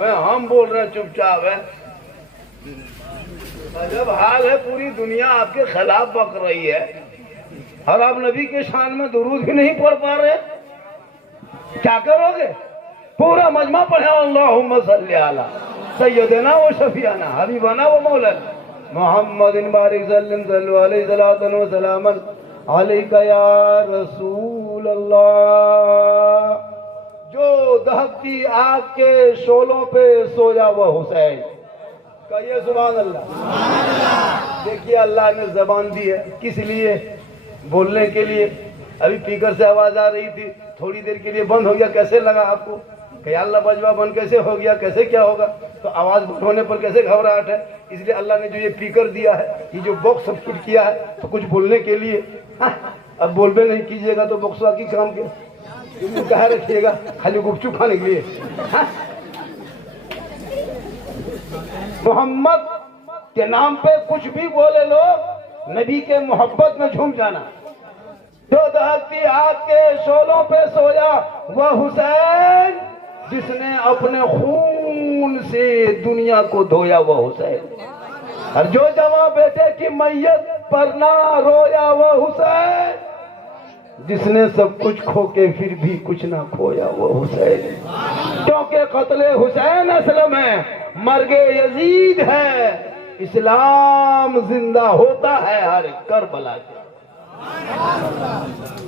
हम बोल रहे हैं चुपचाप है। जब हाल है पूरी दुनिया आपके खिलाफ बक रही है और आप नबी के शान में दुरूद भी नहीं पढ़ पा रहे, क्या करोगे? पूरा मजमा पढ़े अल्लाहुम्मा सल्ली अला सय्यदना व शफीअना हबीबना व मौलाना मुहम्मदिन बारिक सल्लल्लाहु अलैहि व सल्लम अलैका या रसूल अल्लाह। जो दहकती आग के शोलों पे सोया वह हुसैन, कहिए सुभान अल्लाह। देखिए अल्लाह ने जबान दी है किस लिए? बोलने के लिए। अभी स्पीकर से आवाज आ रही थी, थोड़ी देर के लिए बंद हो गया, कैसे लगा आपको? कि अल्लाह बजवा बंद कैसे हो गया, कैसे क्या होगा? तो आवाज बंद होने पर कैसे घबराहट है? इसलिए अल्लाह ने जो ये स्पीकर दिया है, ये जो बॉक्स फिट किया है तो कुछ बोलने के लिए। अब बोलबे नहीं कीजिएगा तो बॉक्स की काम के कह रखिएगा खाली गुपचुप खाने के लिए। मोहम्मद के नाम पे कुछ भी बोले लोग, नबी के मोहब्बत में झूम जाना। जो दहकती आग के शोलों पे सोया वह हुसैन, जिसने अपने खून से दुनिया को धोया वह हुसैन। और जो जवां बेटे की मैयत पर ना रोया वह हुसैन, जिसने सब कुछ खो के फिर भी कुछ ना खोया वो हुसैन। क्योंकि कत्ले हुसैन असल में मर्गे यजीद है, इस्लाम जिंदा होता है हर करबला के।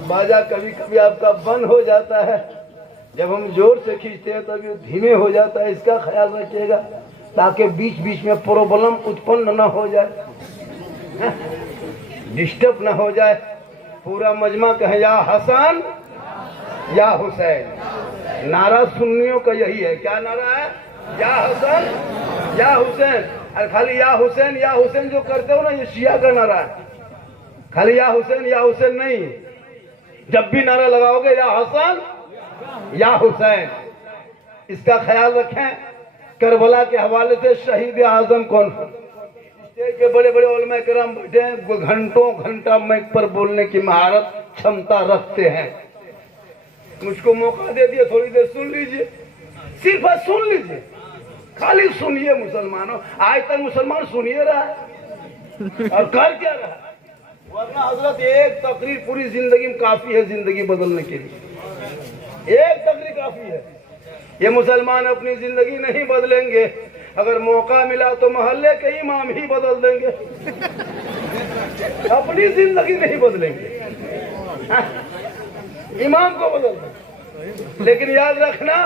बाजा कभी कभी आपका बंद हो जाता है, जब हम जोर से खींचते हैं तभी धीमे हो जाता है, इसका ख्याल रखिएगा ताकि बीच बीच में प्रॉब्लम उत्पन्न न हो जाए, डिस्टर्ब न हो जाए। पूरा मजमा कहे या हसन या हुसैन। नारा सुन्नियों का यही है। क्या नारा है? या हसन या हुसैन। और खाली या हुसैन जो करते हो ना, ये शिया का नारा है। खाली या हुसैन नहीं, जब भी नारा लगाओगे या हसन या हुसैन, इसका ख्याल रखें। करबला के हवाले से शहीद आजम कौन है? स्टेज के बड़े बड़े उलमा किराम बैठे हैं, घंटों घंटा माइक पर बोलने की महारत क्षमता रखते हैं। मुझको मौका दे दिया, थोड़ी देर सुन लीजिए, सिर्फ सुन लीजिए, खाली सुनिए। मुसलमानों, आज तक मुसलमान सुनिए रहा है और कर क्या रहा है? वरना हजरत एक तकरीर पूरी जिंदगी में काफी है जिंदगी बदलने के लिए। एक तकरीर काफी है। ये मुसलमान अपनी जिंदगी नहीं बदलेंगे, अगर मौका मिला तो मोहल्ले के इमाम ही बदल देंगे, अपनी जिंदगी नहीं बदलेंगे, इमाम को बदल देंगे। लेकिन याद रखना,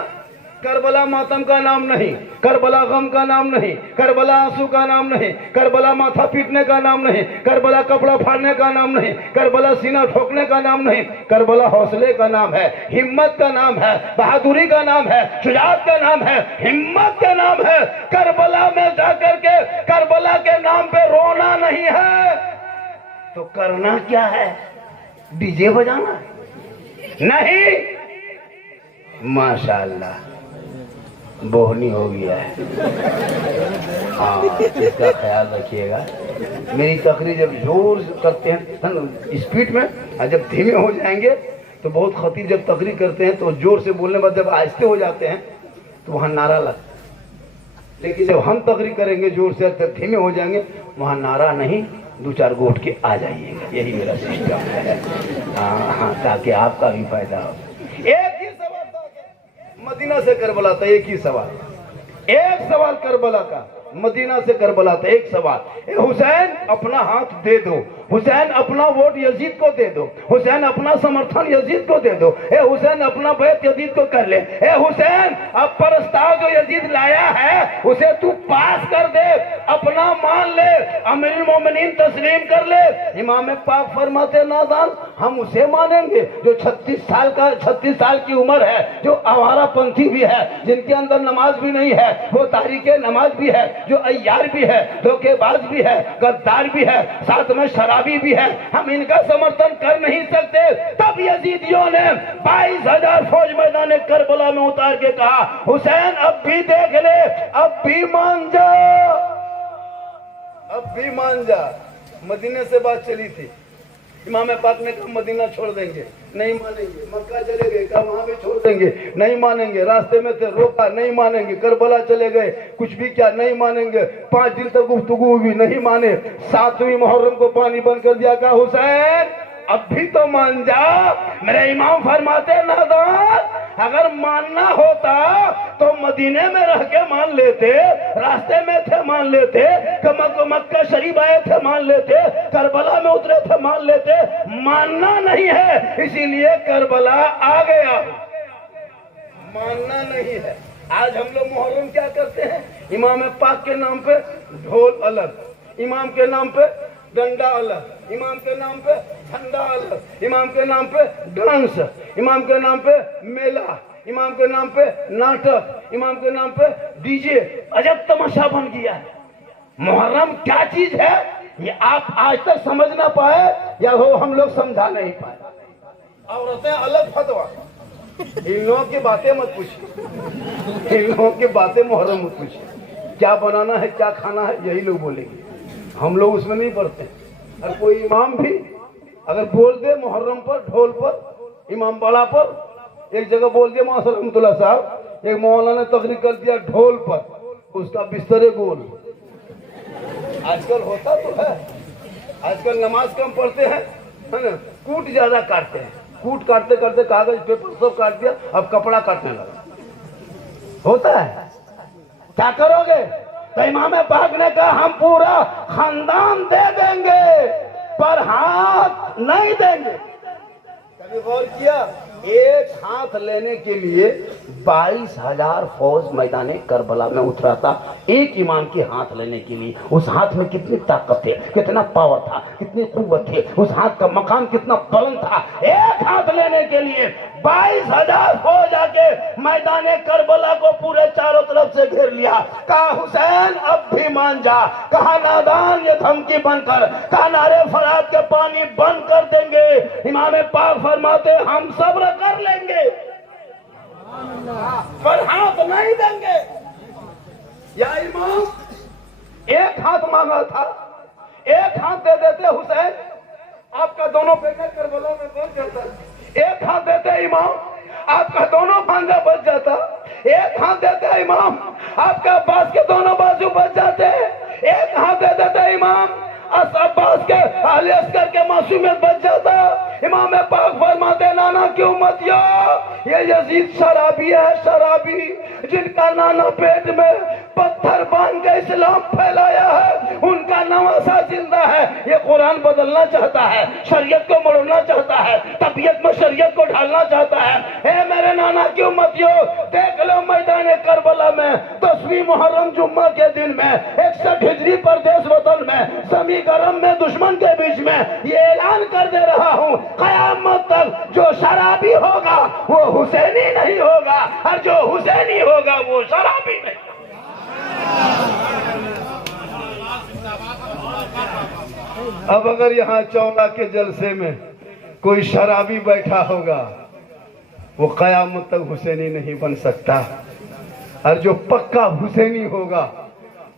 करबला मातम का नाम नहीं, करबला गम का नाम नहीं, करबला आंसू का नाम नहीं, करबला माथा पीटने का नाम नहीं, करबला कपड़ा फाड़ने का नाम नहीं, करबला सीना ठोकने का नाम नहीं। करबला हौसले का नाम है, हिम्मत का नाम है, बहादुरी का नाम है, शुजाअत का नाम है, हिम्मत का नाम है। करबला में जाकर के करबला के नाम पे रोना नहीं है तो करना क्या है? डीजे बजाना नहीं। माशाअल्लाह बोहनी हो गया है। हाँ, इसका ख्याल रखिएगा। मेरी तकरीर जब जोर करते हैं स्पीड में, और जब धीमे हो जाएंगे तो बहुत खतीब जब तकरीर करते हैं तो जोर से बोलने बाद जब आहिस्ते हो जाते हैं तो वहाँ नारा लगता है। लेकिन जब हम तकरीर करेंगे जोर से तो धीमे हो जाएंगे, वहाँ नारा नहीं, दो चार गोट के आ जाइएगा। यही मेरा सिस्टम है। हाँ, ताकि आपका भी फायदा हो। एक ही सवाल मदीना से करबला था, एक ही सवाल, एक सवाल करबला का, मदीना से करबला था, एक सवाल। हुसैन अपना हाथ दे दो, हुसैन अपना वोट यजीद को दे दो, हुसैन अपना समर्थन यजीद को दे दो, हुसैन अपना बैत यजीद को कर ले। हुसैन अब प्रस्ताव जो यजीद लाया है उसे तू पास कर दे, अपना मान ले, अमीरुल मोमिनीन तस्लीम कर ले। इमाम पाक फरमाते नादान, हम उसे मानेंगे जो 36 साल की उम्र है, जो आवारा पंथी भी है, जिनके अंदर नमाज भी नहीं है, वो तारीके नमाज भी है, जो अय्यार भी है, धोखेबाज भी है, गद्दार भी है, साथ में शराबी भी है। हम इनका समर्थन कर नहीं सकते। तब यजीदियों ने 22,000 फौज मैदान करबला में उतार के कहा, हुसैन अब भी देख ले, अब भी मान जा, अब भी मान जा। मदीने से बात चली थी, इमाम पाक ने कहा मदीना छोड़ देंगे, नहीं मानेंगे। मक्का चले गए, कहा वहां भी छोड़ देंगे, नहीं मानेंगे। रास्ते में थे, रोका, नहीं मानेंगे। करबला चले गए, कुछ भी क्या, नहीं मानेंगे। 5 दिन तक गुफ्तगू हुई, नहीं माने। 7वीं मुहर्रम को पानी बंद कर दिया। कहा हुसैन अब भी तो मान जा। मेरे इमाम फरमाते नादान, अगर मानना होता तो मदीने में रह के मान लेते, रास्ते में थे मान लेते, मक्का शरीफ आए थे मान लेते, करबला में उतरे थे मान लेते। मानना नहीं है, इसीलिए करबला आ गया। मानना नहीं है। आज हम लोग मुहर्रम क्या करते हैं? इमाम पाक के नाम पे ढोल अलग, इमाम के नाम पे डंडा अलग, इमाम के नाम पे झंडा अलग, इमाम के नाम पे डांस, इमाम के नाम पे मेला, इमाम के नाम पे नाटक, इमाम के नाम पे डीजे। अजब तमाशा बन गया है। मुहर्रम क्या चीज है ये आप आज तक समझ ना पाए, या हो हम लोग समझा नहीं पाए। औरतें अलग फतवा, इन लोगों की बातें मत पूछिए, इन लोगों की बातें मुहर्रम मत पूछिए। क्या बनाना है, क्या खाना है, यही लोग बोलेंगे, हम लोग उसमें नहीं पढ़ते। और कोई इमाम भी अगर बोल दे मुहर्रम पर ढोल पर, इमाम बाड़ा पर, एक जगह बोल दिया मौलाना रहमतुल्लाह साहब, एक मौलाना ने तकरीर कर दिया ढोल पर, उसका बिस्तरे गोल। आजकल होता तो है, आजकल नमाज कम पढ़ते हैं, है ना, कूट ज्यादा काटते हैं। कूट काटते काटते कागज पेपर सब काट दिया, अब कपड़ा काटने लगा। होता है, क्या करोगे? तो इमाम पाक ने कहा हम पूरा खानदान दे देंगे पर हाथ नहीं देंगे। कभी गौर किया? एक हाथ लेने के लिए 22,000 फौज मैदान करबला में उतरा था, एक इमाम के हाथ लेने के लिए। उस हाथ में कितनी ताकत थी, कितना पावर था, कितनी कुव्वत थी, उस हाथ का मकाम कितना बुलंद था। एक हाथ लेने के लिए 22,000 फौज आके मैदान करबला को पूरे चारों तरफ से घेर लिया। कहा हुसैन अब भी मान जा। कहा नादान ये धमकी बनकर, कहा नारे फरात के पानी बंद कर देंगे। इमाम पाक फरमाते हम सब्र कर लेंगे पर हाथ नहीं देंगे। या इमाम एक हाथ मांगा था, एक हाथ दे देते हुसैन, आपका दोनों पैर करबला में बच जाता। एक हाथ देते इमाम, आपका दोनों भांजा बच जाता। एक हाथ देते इमाम, आपका अब्बास के दोनों बाजू बच जाते। एक हाथ दे देते इमाम, अब्बास के अहले अस्कर के मासूमियत बच जाता। इमाम पाक फरमाते नाना क्यों मत यो, ये यजीद शराबी है, शराबी जिनका नाना पेट में पत्थर बांध के इस्लाम फैलाया है, उनका नवासा जिंदा है। ये कुरान बदलना चाहता है, शरीयत को मरोड़ना चाहता है, तबीयत में शरीयत को ढालना चाहता है। हे मेरे नाना क्यों मत यो, देख लो मैदान करबला में 10वीं मुहर्रम जुम्मा के दिन में 61 हिजरी परदेश वतन में समी गरम में दुश्मन के बीच में ये ऐलान कर दे रहा हूँ, कयामत तक जो शराबी होगा वो हुसैनी नहीं होगा, और जो हुसैनी होगा वो शराबी नहीं। अब अगर यहाँ चौड़ा के जलसे में कोई शराबी बैठा होगा वो कयामत तक हुसैनी नहीं बन सकता, और जो पक्का हुसैनी होगा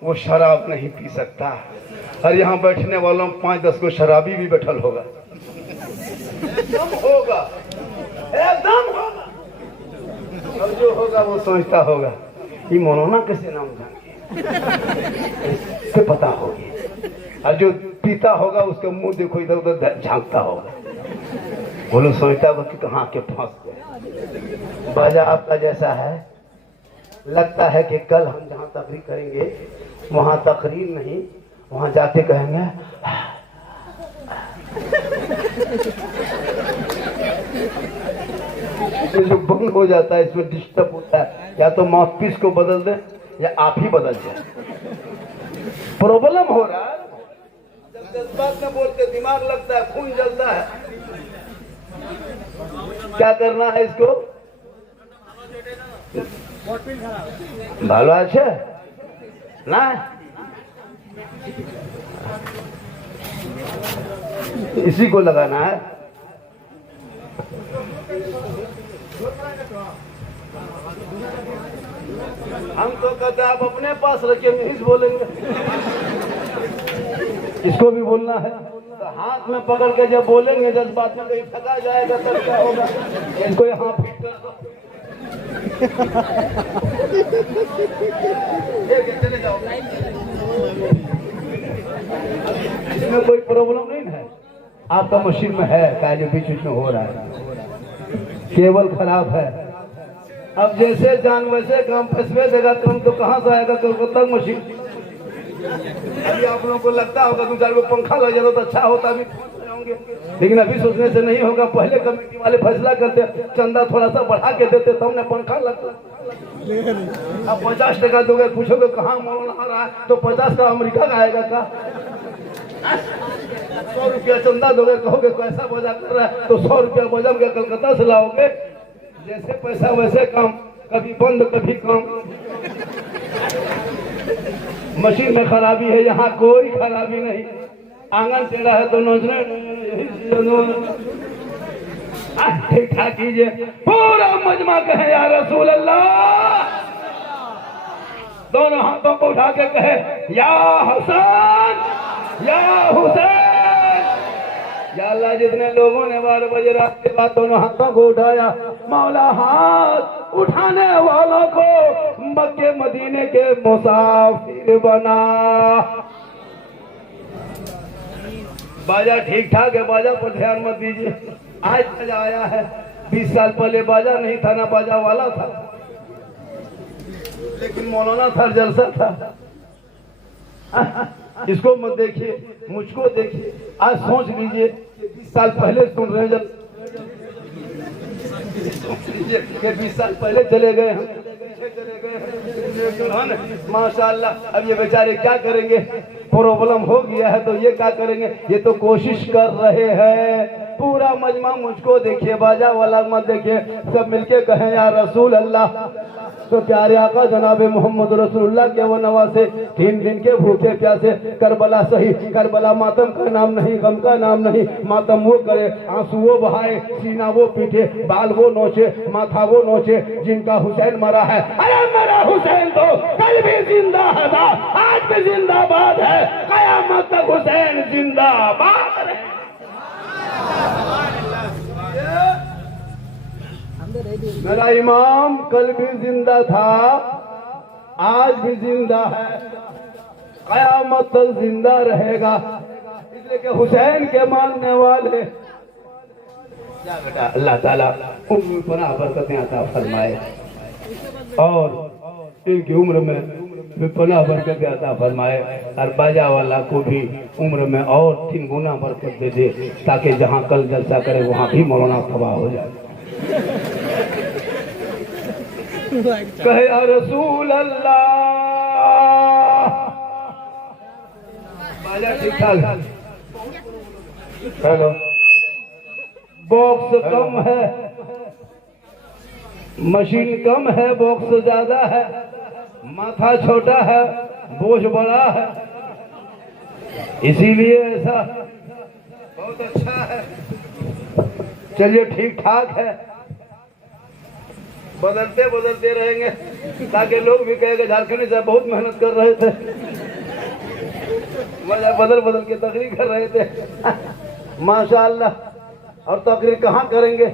वो शराब नहीं पी सकता। और यहाँ बैठने वालों 5-10 को शराबी भी बैठल होगा, एकदम होगा, एकदम होगा। अब जो होगा वो सोचता होगा ये मौलाना कैसे नाम जाने से पता होगी, और जो पीता होगा उसका मुंह देखो इधर उधर झांकता होगा, वो लोग सोचता होगा कि कहाँ के फंस गए। बाजा आपका जैसा है, लगता है कि कल हम जहाँ तकरीर करेंगे वहाँ तकरीर नहीं, वहाँ जाके कहेंगे जो बंद हो जाता है इसमें डिस्टर्ब होता है, या तो माउथपीस को बदल दे या आप ही बदल जाए। प्रॉब्लम हो रहा है, जब जज्बात में बोलते दिमाग लगता है, खून जलता है। क्या करना है इसको? भालो আছে ना, इसी को लगाना है। हम तो कहते आप अपने पास रखिए, नहीं बोलेंगे। इसको भी बोलना है तो हाथ में पकड़ के जब बोलेंगे 10 बात में कहीं थका जाएगा तब क्या होगा? इसको यहाँ फिट कर दो। चले जाओ, इसमें कोई प्रॉब्लम नहीं है। आपका मशीन में है क्या जो बीच बीच में हो रहा है, केबल खराब है। अब जैसे जान वैसे काम फंसवे देगा तुम तो कहाँ से आएगा कोलकाता मशीन। अभी आप लोगों को लगता होगा 2-4 को पंखा लग जाता तो अच्छा होता, अभी लेकिन अभी सोचने से नहीं होगा। पहले कमेटी वाले फैसला करते, चंदा थोड़ा सा बढ़ा के देते तो हमने पंखा लगता। अब 50 टका दोगे, पूछोगे कहाँ मौलाना आ रहा है तो 50 का अमेरिका का आएगा का। 100 रुपया चंदा दोगे, कहोगे कैसा बजा कर रहा है तो 100 रुपया बजम के कलकत्ता से लाओगे। जैसे पैसा वैसे काम, कभी बंद कभी काम। मशीन में खराबी है, यहाँ कोई खराबी नहीं। आंगन टेढ़ा है तो नोचने ठीक ठाक कीजिए। पूरा मजमा कहे या रसूल अल्लाह, दोनों हाथों को उठा के कहे या हसन या हुसैन। या अल्लाह, जितने लोगों ने 12 बजे रात के बाद दोनों हाथों को उठाया, मौला हाथ उठाने वालों को मक्के मदीने के मुसाफिर बना। बाजा ठीक ठाक है, बाजा पर ध्यान मत दीजिए। आज बाजा आया है, 20 साल पहले बाजा नहीं था, ना बाजा वाला था, लेकिन मौलाना था, जलसा था। इसको मत देखिए, मुझको देखिए। आज सोच लीजिए 20 साल पहले सुन रहे हैं, जब 20 साल पहले चले गए हम, माशाअल्लाह। अब ये बेचारे क्या करेंगे, प्रॉब्लम हो गया है तो ये क्या करेंगे। ये तो कोशिश कर रहे हैं। पूरा मजमा मुझको देखिए, बाजा वाला मत देखिए। सब मिलके कहें या रसूल अल्लाह। तो प्यारे आका जनाब मोहम्मद रसूलुल्लाह के वो नवासे 3 दिन के भूखे प्यासे करबला सही। करबला मातम का नाम नहीं, गम का नाम नहीं। मातम वो करे, आंसू वो बहाए, सीना वो पीटे, बाल वो नोचे, माथा वो नोचे जिनका हुसैन मरा है। अरे मेरा हुसैन तो कल भी जिंदा था, आज भी जिंदाबाद है, कयामत तक हुसैन जिंदाबाद है। मेरा इमाम कल भी जिंदा था, आज भी जिंदा है, कयामत तक जिंदा रहेगा। इसलिए कि हुसैन के मानने वाले बेटा अल्लाह ताला उम्र पर बरकतें अता फरमाए और इनकी उम्र में पनाह बरकतें अता फरमाए। और बाजा वाला को भी उम्र में और 3 गुना बरकत दे दे, ताकि जहाँ कल जलसा करे वहाँ भी मौलाना तबाह हो जाए। कहे या रसूल अल्लाह। बाजा ठीक ठाक, हेलो। बॉक्स कम है, मशीन कम है, बॉक्स ज्यादा है, माथा छोटा है, बोझ बड़ा है, इसीलिए ऐसा। बहुत अच्छा है, चलिए ठीक ठाक है। बदलते बदलते रहेंगे ताकि लोग भी कहेंगे झारखंडी साहब बहुत मेहनत कर रहे थे, बदल बदल के तकरीर कर रहे थे। माशाअल्लाह। और तकरीर कहाँ करेंगे,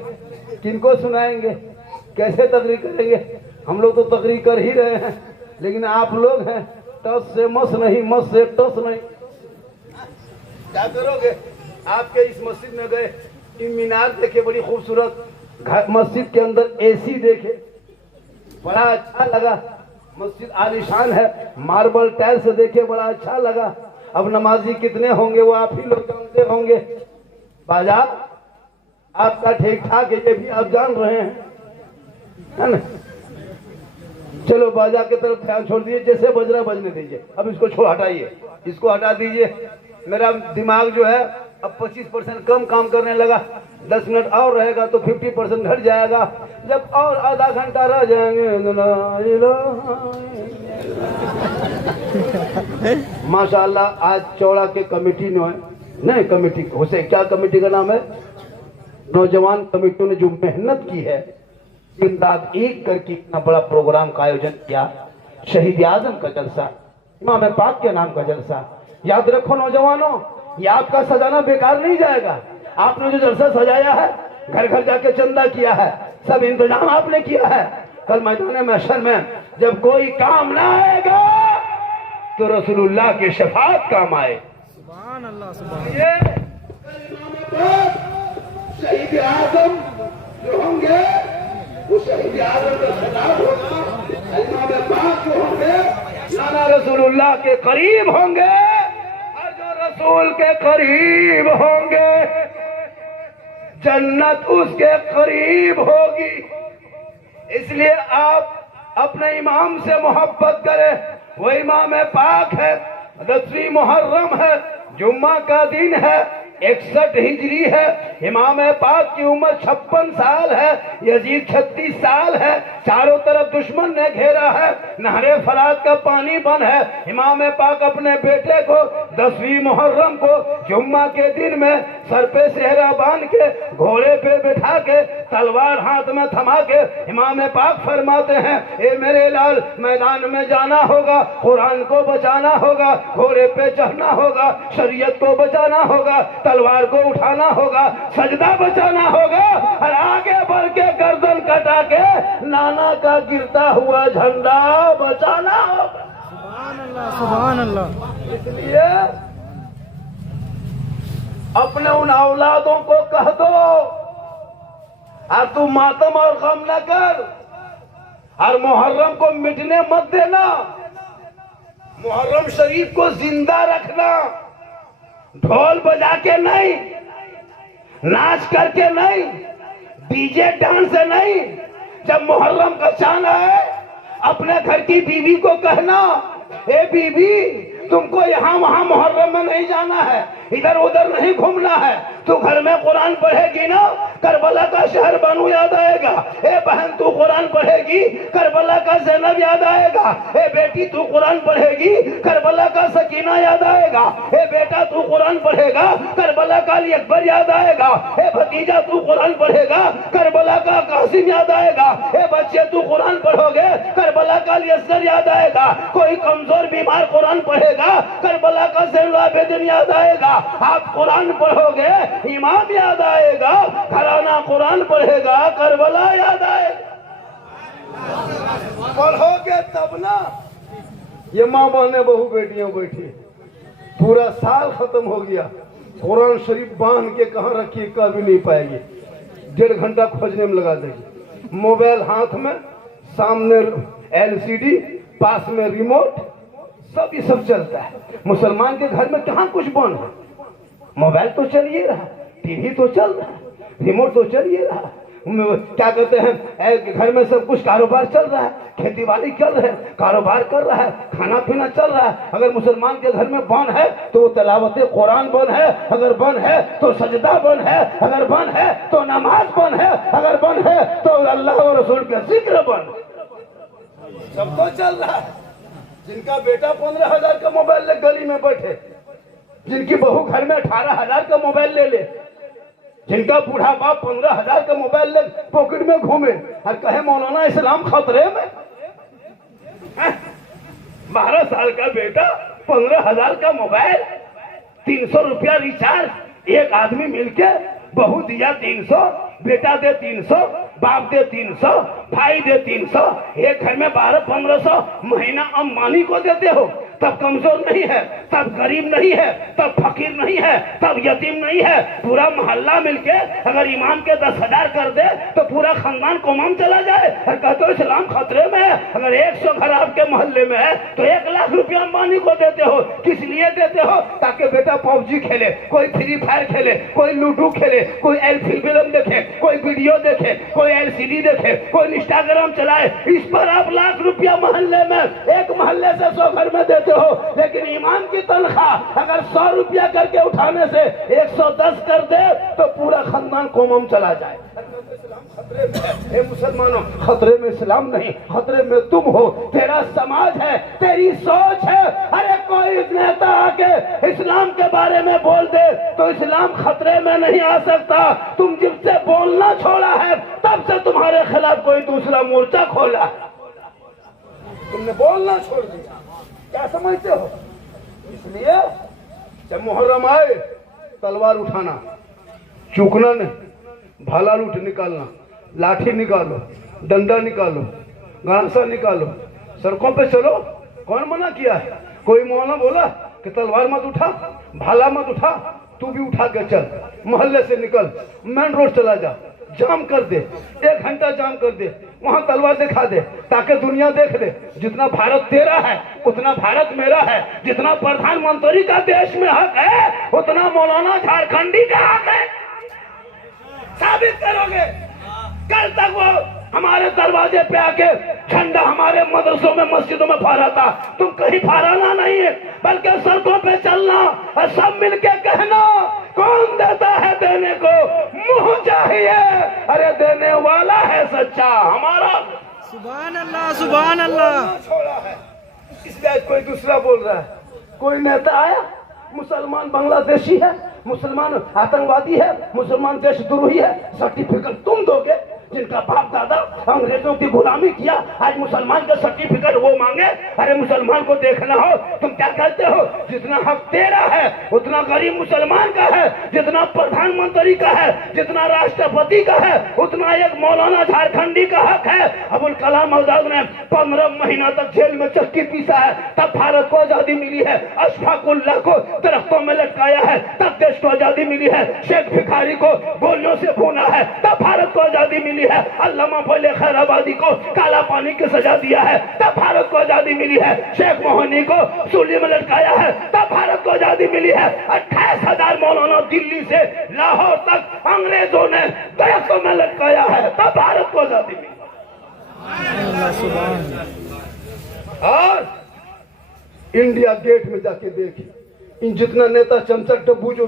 किनको सुनाएंगे, कैसे तकरीर करेंगे। हम लोग तो तकरीर कर ही रहे हैं, लेकिन आप लोग हैं टस से मस नहीं, मस से टस नहीं। क्या करोगे। आपके इस मस्जिद में गए, मीनार देखे बड़ी खूबसूरत, मस्जिद के अंदर एसी देखे, बड़ा अच्छा लगा। मस्जिद आलीशान है, मार्बल टाइल्स देखे, बड़ा अच्छा लगा। अब नमाजी कितने होंगे वो आप ही लोग जानते होंगे। बाजार आपका ठीक ठाक है, ये भी आप जान रहे हैं, है ना। चलो बाजार की तरफ ध्यान छोड़ दीजिए, जैसे बज रहा बजने दीजिए। अब इसको छोड़ हटाइए, इसको हटा दीजिए। मेरा दिमाग जो है अब 25% कम काम करने लगा। 10 मिनट और रहेगा तो 50% घट जाएगा। जब और आधा घंटा रह जाएंगे, माशाअल्लाह। आज चौड़ा के कमेटी ने, नहीं कमेटी हुसैन, क्या कमेटी का नाम है, नौजवान कमेटियों ने जो मेहनत की है, दिन रात एक करके इतना बड़ा प्रोग्राम का आयोजन किया। शहीद आजम का जलसा, इमाम पाक के नाम का जलसा। याद रखो नौजवानों, ये आपका सजाना बेकार नहीं जाएगा। आपने जो जलसा सजाया है, घर घर जाके चंदा किया है, सब इंतजाम आपने किया है, कल मैदान महशर में जब कोई काम ना आएगा तो रसूलुल्लाह की शफाअत काम आए। सुभान अल्लाह, सुभान। शहीद आजम जो होंगे वो शहीद आजम का खिताब होगा। इमाम पाक जो होंगे नाना रसूलुल्लाह के करीब होंगे, और जो रसूल के करीब होंगे जन्नत उसके करीब होगी। इसलिए आप अपने इमाम से मोहब्बत करें। वो इमाम पाक है, 10वीं मुहर्रम है, जुम्मा का दिन है, 61 हिजरी है। इमाम पाक की उम्र 56 साल है, यजीद 36 साल है। चारों तरफ दुश्मन ने घेरा है, नहरे फरात का पानी बंद है। इमाम पाक अपने बेटे को 10वीं मुहर्रम को जुम्मा के दिन में सर पे सेहरा बांध के घोड़े पे बैठा के तलवार हाथ में थमा के इमाम पाक फरमाते हैं, ए मेरे लाल, मैदान में जाना होगा, कुरान को बचाना होगा, घोड़े पे चढ़ना होगा, शरीयत को बचाना होगा, तलवार को उठाना होगा, सजदा बचाना होगा, और आगे बढ़ के गर्दन कटा के नाना का गिरता हुआ झंडा बचाना होगा। सुभान अल्लाह, सुभान अल्लाह। इसलिए अपने उन औलादों को कह दो, और तू मातम और गम न कर, और मुहर्रम को मिटने मत देना, मुहर्रम शरीफ को जिंदा रखना। ढोल बजा के नहीं, नाच करके नहीं, डीजे डांस से नहीं। जब मुहर्रम का चांद है, अपने घर की बीवी को कहना, ए बीवी, तुमको यहाँ वहाँ मुहर्रम में नहीं जाना है, इधर उधर नहीं घूमना है, तू घर में कुरान पढ़ेगी ना, करबला का शहर बनू याद आएगा। ए बहन, तू कुरान पढ़ेगी, करबला का ज़ैनब याद आएगा। ए बेटी, तू कुरान पढ़ेगी, करबला का सकीना याद आएगा। ए बेटा, तू कुरान पढ़ेगा, करबला का अली अकबर याद आएगा। ए भतीजा, तू कुरान पढ़ेगा, करबला का कासिम याद आएगा। ए बच्चे, तू कुरान पढ़ोगे, करबला का अली असगर याद आएगा। कोई कमजोर बीमार कुरान पढ़ेगा, करबला का ज़ैनुल आबिदीन याद आएगा। आप कुरान पढ़ोगे, इमाम याद आएगा, घराना कुरान पढ़ेगा, करबला याद आएगा। पढ़ोगे तब ना। ये माँ बहने बहू बेटियां बैठी, पूरा साल खत्म हो गया, कुरान शरीफ बांध के कहाँ रखी कभी नहीं पाएगी, 1.5 घंटा खोजने में लगा देगी। मोबाइल हाथ में, सामने LCD, पास में रिमोट, सब ये सब चलता है। मुसलमान के घर में कहाँ कुछ बंद है? मोबाइल तो चल ही रहा, टीवी तो चल रहा, रिमोट तो चल ही रहा, क्या कहते हैं, घर में सब कुछ कारोबार चल रहा है, खेती बाड़ी चल रहा है, कारोबार कर रहा है, खाना पीना चल रहा है। अगर मुसलमान के घर में बंद है तो तलावत कुरान बंद है, अगर बंद है तो सजदा बंद है, अगर बंद है तो नमाज बंद है, अगर बंद है तो अल्लाह और रसूल का जिक्र बंद। सब तो चल रहा है। जिनका बेटा 15,000 का मोबाइल ले गली में बैठे, जिनकी बहू घर में 18,000 का मोबाइल ले ले, जिनका बूढ़ा बाप 15,000 का मोबाइल ले पॉकेट में घूमे और कहे मौलाना इस्लाम खतरे में। 12 साल का बेटा, 15,000 का मोबाइल, 300 रुपया रिचार्ज। एक आदमी मिलके, बहू दिया 300, बेटा दे 300, बाप दे 300, भाई दे 300, एक घर में 1200-1500 महीना अंबानी को देते हो, तब कमजोर नहीं है, तब गरीब नहीं है, तब फकीर नहीं है, तब यतीम नहीं है। पूरा मोहल्ला मिलके अगर इमाम के 10,000 कर दे तो पूरा खानदान कोमाम चला जाए। और कहते हो इस्लाम खतरे में है। अगर 100 घर आपके मोहल्ले में है तो 1 लाख रुपया अंबानी को देते हो। किस लिए देते हो? ताकि बेटा PUBG खेले, कोई फ्री फायर खेले, कोई लूडो खेले, कोई फिल्म देखे, कोई वीडियो देखे, कोई LCD देखे, कोई इंस्टाग्राम चलाए। इस पर आप लाख रुपया मोहल्ले में, एक मोहल्ले से 100 घर में देते हो। लेकिन इमाम की तनख्वाह अगर 100 रुपया करके उठाने से 110 कर दे तो पूरा खानदान कोमम चला जाए। खतरे में है मुसलमानों, खतरे में इस्लाम नहीं, खतरे में तुम हो, तेरा समाज है, तेरी सोच है। अरे कोई नेता आके इस्लाम के बारे में बोल दे तो इस्लाम खतरे में नहीं आ सकता। तुम जिससे बोलना छोड़ा है तब से तुम्हारे खिलाफ कोई दूसरा मोर्चा खोला, तुमने बोलना छोड़ दिया। क्या समझते हो? इसलिए जब मुहर्रम आए तलवार उठाना, चूकना नहीं, भाला लूट निकालना, लाठी निकालो, डंडा निकालो, गांसा निकालो, सड़कों पे चलो। कौन मना किया है? कोई मौलाना बोला कि तलवार मत उठा, भाला मत उठा? तू भी उठा के चल, मोहल्ले से निकल, मेन रोड चला जा, जाम कर दे, 1 घंटा जाम कर दे, वहां तलवार दिखा दे ताकि दुनिया देख ले जितना भारत तेरा है उतना भारत मेरा है, जितना प्रधानमंत्री का देश में हक है उतना मौलाना झारखंडी का हक है। साबित करोगे? कल तक वो हमारे दरवाजे पे आके झंडा हमारे मदरसों में मस्जिदों में फहराता, तुम कहीं फहराना नहीं है बल्कि सड़कों पे चलना और सब मिलके कहना कौन देता है देने को, मुंह चाहिए, अरे देने वाला है सच्चा हमारा। सुभान अल्लाह, सुभान अल्लाह। छोड़ा है इसलिए कोई दूसरा बोल रहा है। कोई नेता आया मुसलमान बांग्लादेशी है, मुसलमान आतंकवादी है, मुसलमान देशद्रोही है, सर्टिफिकेट तुम दोगे? जिनका बाप दादा अंग्रेजों की गुलामी किया आज मुसलमान का सर्टिफिकेट वो मांगे? अरे मुसलमान को देखना हो, तुम क्या कहते हो? जितना हक तेरा है उतना गरीब मुसलमान का है, जितना प्रधानमंत्री का है, जितना राष्ट्रपति का है उतना एक मौलाना झारखंडी का हक है। अबुल कलाम आजाद ने 15 महीना तक जेल में चक्की पीसा है, तब भारत को आजादी मिली है। अशफाकुल्लाह को दरख्तों में लटकाया है, तब देश को आजादी मिली है। शेख भिखारी को गोलियों से भूना है, तब भारत को आजादी मिली है। अल्लामा फजल खैराबादी को काला पानी की सजा दिया है, तब भारत को आजादी मिली है। शेख मोहनी को सूली में लटकाया है, तब भारत को आजादी मिली है। 28,000 मौलाना दिल्ली से लाहौर तक अंग्रेजों ने दरख्तों में लटकाया है, तब भारत को आजादी मिली। और इंडिया गेट में जाके देखिए, इन जितना नेता चमचा डब्बू जो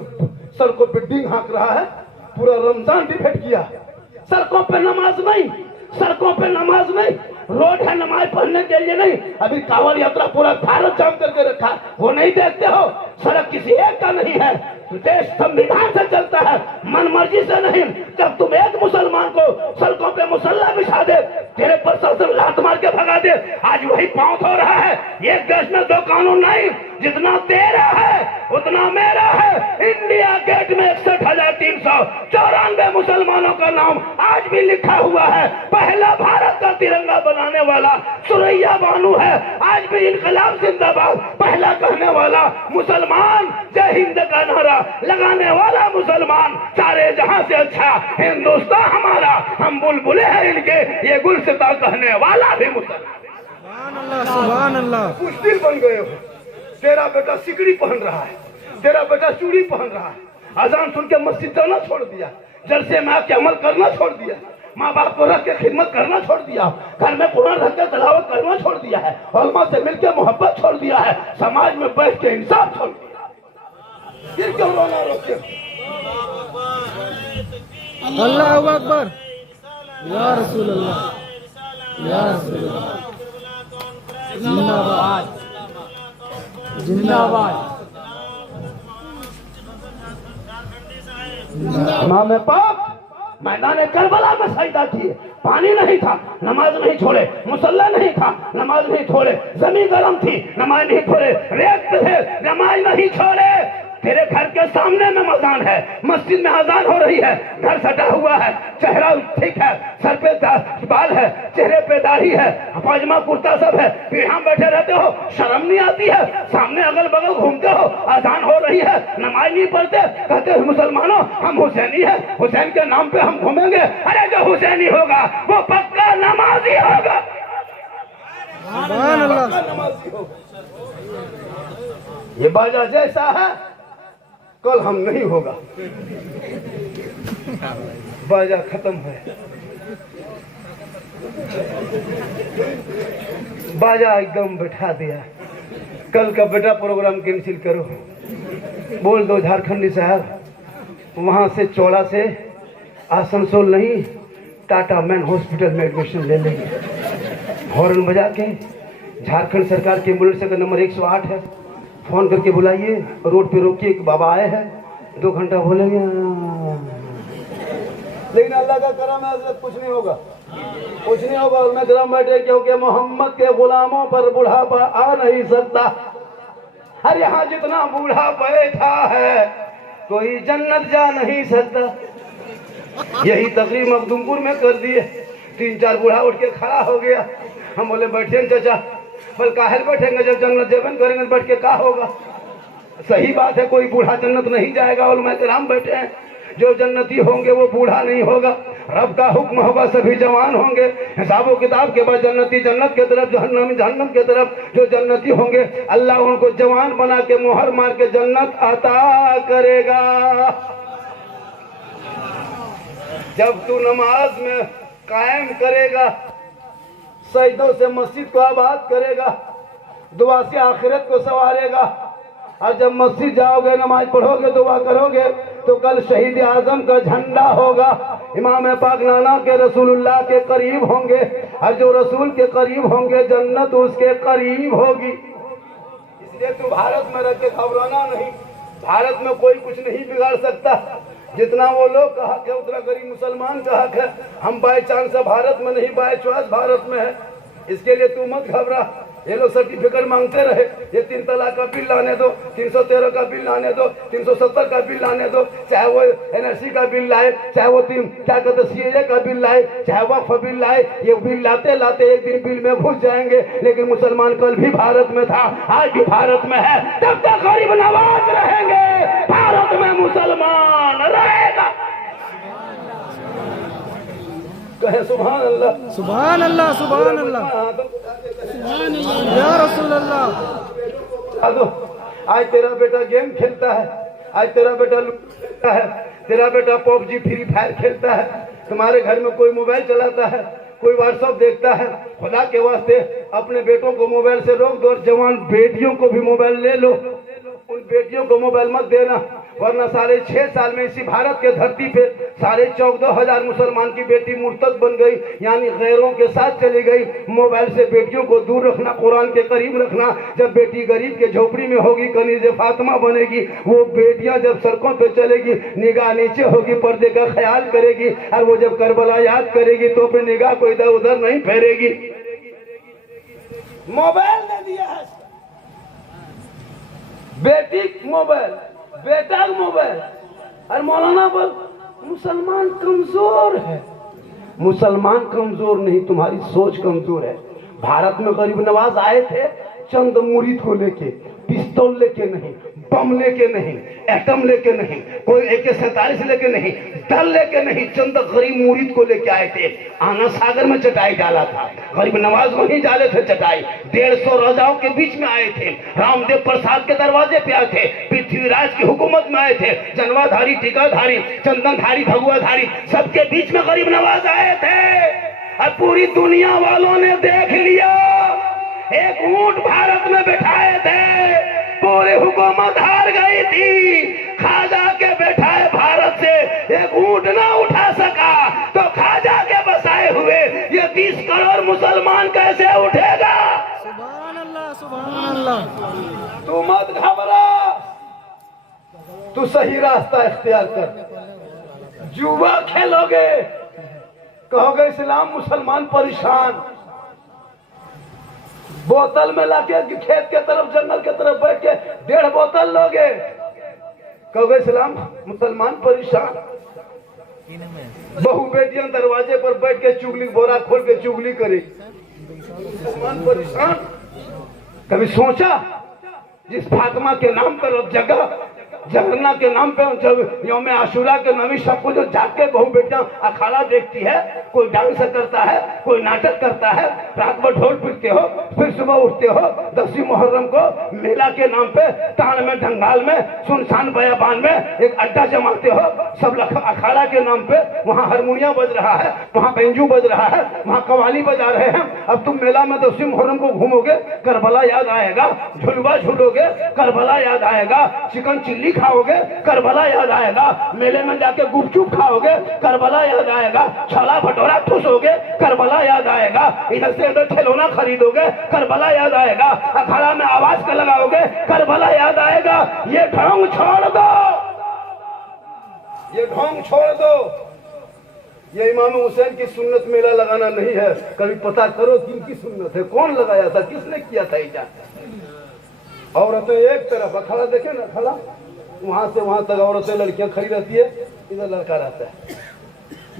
सड़कों पे डिंग हाँक रहा है, पूरा रमजान डिफेट किया। सड़कों पे नमाज नहीं, सड़कों पे नमाज नहीं, रोड है नमाज पढ़ने के लिए नहीं। अभी कांवड़ यात्रा पूरा भारत जाम करके रखा, वो नहीं देखते हो? सड़क किसी एक का नहीं है, देश संविधान से चलता है, मन मर्जी से नहीं। जब तुम एक मुसलमान को सड़कों पे मुसल्ला बिछा दे, तेरे पर प्रशासन लात मार के भगा दे, आज वही पांव हो रहा है। एक देश में 2 कानून नहीं, जितना तेरा है उतना मेरा है। इंडिया गेट में 61,394 मुसलमानों का नाम आज भी लिखा हुआ है। पहला भारत का तिरंगा बनाने वाला सुरैया बानू है, आज भी इनकलाब जिंदाबाद पहला कहने वाला मुसलमान, जय हिंद का नारा लगाने वाला मुसलमान, सारे जहां से अच्छा हिंदुस्तान हमारा, हम बुलबुले हैं इनके, ये गुलसिता कहने वाला भी मुसलमान। सुभान अल्लाह, सुभान अल्लाह। मुश्किल बन गए हो। तेरा बेटा सिकड़ी पहन रहा है, तेरा बेटा चूड़ी पहन रहा है, अजान सुन के मस्जिद जाना छोड़ दिया, जलसे में आके अमल करना छोड़ दिया, माँ बाप को रख के खिदमत करना छोड़ दिया, घर में कुरान रख के तिलावत करना छोड़ दिया है, उलमा से मिलकर मोहब्बत छोड़ दिया है, समाज में बैठ के इंसाफ छोड़ दिया। फिर क्यों रोना रोकते? अल्लाहू अकबर, या रसूल अल्लाह, या रसूल अल्लाह। जिंदाबाद, जिंदाबाद। इमाम पाक मैदान करबला में शहीदा किए, पानी नहीं था नमाज नहीं छोड़े, मुसल्ला नहीं था नमाज नहीं छोड़े, जमीन गर्म थी नमाज नहीं छोड़े, रेत थे नमाज नहीं छोड़े। तेरे घर के सामने में मैदान है, मस्जिद में अजान हो रही है, घर सटा हुआ है, चेहरा ठीक है, सर पे बाल है, चेहरे पे दाढ़ी है, पायजामा कुर्ता सब है, फिर यहाँ बैठे रहते हो, शर्म नहीं आती है? सामने अगल बगल घूमते हो, अजान हो रही है, नमाज नहीं पढ़ते, कहते हो मुसलमानों हम हुसैनी है, हुसैन के नाम पे हम घूमेंगे। अरे जो हुसैनी होगा वो पक्का नमाजी होगा, सुभान अल्लाह। नमाजी होगा। ये बाजा जैसा है कल हम नहीं होगा, बाजा खत्म है, बाजा एकदम बैठा दिया। कल का बेटा प्रोग्राम कैंसिल करो, बोल दो झारखंडी साहब वहां से चौड़ा से आसनसोल नहीं टाटा मैन हॉस्पिटल में एडमिशन ले लेंगे। हॉर्न बजा के झारखंड सरकार के एम्बुलेंस का नंबर 108 है, फोन करके बुलाइए, रोड पे रोकिए कि बाबा आए हैं, 2 घंटा बोलेंगे। लेकिन अल्लाह का करम है, कुछ नहीं होगा, कुछ नहीं होगा। उसमें गरम बैठे क्योंकि मोहम्मद के गुलामों पर बुढ़ापा आ नहीं सकता। अरे यहाँ जितना बूढ़ा बैठा है कोई जन्नत जा नहीं सकता। यही तकरीर मखदूमपुर में कर दिए, 3-4 बूढ़ा उठ के खड़ा हो गया। हम बोले बैठे चाचा, बोल काहे बैठेंगे, जब जन्नत जबन करेंगे बैठ के क्या होगा। सही बात है, कोई बूढ़ा जन्नत नहीं जाएगा। और मैं कराम बैठे हैं, जो जन्नती होंगे वो बूढ़ा नहीं होगा। रब का हुक्म होगा सभी जवान होंगे। हिसाबो किताब के बाद जन्नती जन्नत के तरफ, जहन्नमी जहन्नम के तरफ। जो जन्नती होंगे अल्लाह उनको जवान बना के मोहर मार के जन्नत अता करेगा। जब तू नमाज में कायम करेगा, सजदों से मस्जिद को आबाद करेगा, दुआ से आखिरत को संवारेगा। और जब मस्जिद जाओगे, नमाज पढ़ोगे, दुआ करोगे तो कल शहीद आजम का झंडा होगा। इमाम पाक नाना के रसूलुल्लाह के करीब होंगे। और जो रसूल के करीब होंगे जन्नत उसके करीब होगी। इसलिए तू भारत में रह के घबराना नहीं। भारत में कोई कुछ नहीं बिगाड़ सकता। जितना वो लोग का हक है उतना गरीब मुसलमान का हक है। हम बाय चांस भारत में नहीं, बाय चॉइस भारत में है। इसके लिए तू मत घबरा। ये लोग सर्टिफिकेट मांगते रहे, ये 3 तलाक का बिल लाने दो, 313 का बिल लाने दो, 370 का बिल लाने दो, चाहे वो एनआरसी का बिल लाए, चाहे वो क्या कहते सीएए का बिल लाए, चाहे वक्फ बिल लाए। ये बिल लाते लाते एक दिन बिल में घुस जाएंगे। लेकिन मुसलमान कल भी भारत में था, आज भी भारत में है। तब तक गरीब नवाज रहेंगे, भारत में मुसलमान रहेगा। कहे सुभान अल्लाह, सुभान अल्लाह, सुभान अल्लाह, या रसूल अल्लाह। आज तेरा बेटा गेम खेलता है, आज तेरा बेटा लूडो खेलता है, तेरा बेटा पबजी फ्री फायर खेलता है। तुम्हारे घर में कोई मोबाइल चलाता है, कोई व्हाट्सएप देखता है। खुदा के वास्ते अपने बेटों को मोबाइल से रोक दो। और जवान बेटियों को भी मोबाइल ले लो, उन बेटियों को मोबाइल मत देना। वरना 6.5 साल में इसी भारत के धरती पे 14,500 मुसलमान की बेटी मुर्तद बन गई, यानी गैरों के साथ चली गई। मोबाइल से बेटियों को दूर रखना, कुरान के करीब रखना। जब बेटी गरीब के झोपड़ी में होगी, कनीज़े फातिमा बनेगी। वो बेटियां जब सड़कों पे चलेगी, निगाह नीचे होगी, पर्दे का ख्याल करेगी। और वो जब करबला याद करेगी तो अपनी निगाह को इधर उधर नहीं फेरेगी। मोबाइल दे दिया है, बेटी मोबाइल, बेटा मोबाइल। और मौलाना बोल मुसलमान कमजोर है। मुसलमान कमजोर नहीं, तुम्हारी सोच कमजोर है। भारत में गरीब नवाज आए थे चंद मुरीद को लेके, पिस्तौल लेके नहीं, बम लेके नहीं, एटम लेके नहीं, कोई AK-47 लेके नहीं, दल लेके नहीं, चंद गरीब मुरीद को लेके आए थे। आना सागर में चटाई डाला था, गरीब नवाज वहीं डाले थे चटाई। 150 राजाओं के बीच में आए थे, रामदेव प्रसाद के दरवाजे पे आए थे, पृथ्वीराज की हुकूमत में आए थे, जनवाधारी, टीकाधारी, चंदनधारी, भगुआधारी, सबके बीच में गरीब नवाज आए थे। और पूरी दुनिया वालों ने देख लिया, एक ऊंट भारत में बैठाए थे, पूरी हुकूमत हार गई थी। खाजा के बैठाए भारत से एक ऊंट ना उठा सका, तो खाजा के बसाए हुए ये 30 करोड़ मुसलमान कैसे उठेगा। सुभान अल्लाह, सुभान अल्लाह। तू मत घबरा, तू सही रास्ता इख्तियार कर। जुआ खेलोगे, कहोगे इस्लाम मुसलमान परेशान। बोतल में लाके खेत के तरफ, जंगल के तरफ बैठ के 1.5 बोतल लोगे, कहोगे इस्लाम मुसलमान परेशान। बहु बेटियां दरवाजे पर बैठ के चुगली, बोरा खोल के चुगली करे, मुसलमान परेशान। कभी सोचा जिस फातिमा के नाम पर अब जगह, जगन्ना के नाम पे जब यौम आशुरा के नवी सबको जो जाके बहु बेटियां अखाड़ा देखती है, कोई डांस करता है, कोई नाटक करता है, रात भर ढोल पीटते हो, फिर सुबह उठते हो 10वीं मुहर्रम को मेला के नाम पे तान में, ढंगाल में, सुनसान बयाबान में एक अड्डा जमाते हो। सब अखाड़ा के नाम पे वहाँ हारमोनिया बज रहा है, वहाँ बेंजू बज रहा है, वहाँ कवाली बजा रहे हैं। अब तुम मेला में 10वीं मुहर्रम को घूमोगे, करबला याद आएगा, झुलवा झूलोगे, करबला याद आएगा, चिकन चिल्ली खाओगे, करबला याद आएगा, मेले में जाके गुपचुप खाओगे, करबला याद आएगा, छोला भटूरा ठूसोगे, करबला याद आएगा, इधर से उधर खिलौना खरीदोगे, करबला याद आएगा, अखाड़ा में आवाज का लगाओगे, करबला याद आएगा। ये ढोंग छोड़ दो, ये ढोंग छोड़ दो। ये इमाम हुसैन की सुन्नत मेला लगाना नहीं है। कभी पता करो किनकी सुन्नत है, कौन लगाया था, किसने किया था इजाजत। औरतें एक तरफ, अखाड़ा देखे ना, अखाड़ा वहां से वहां तक औरतें लड़कियां खड़ी रहती है, इधर लड़का रहता है,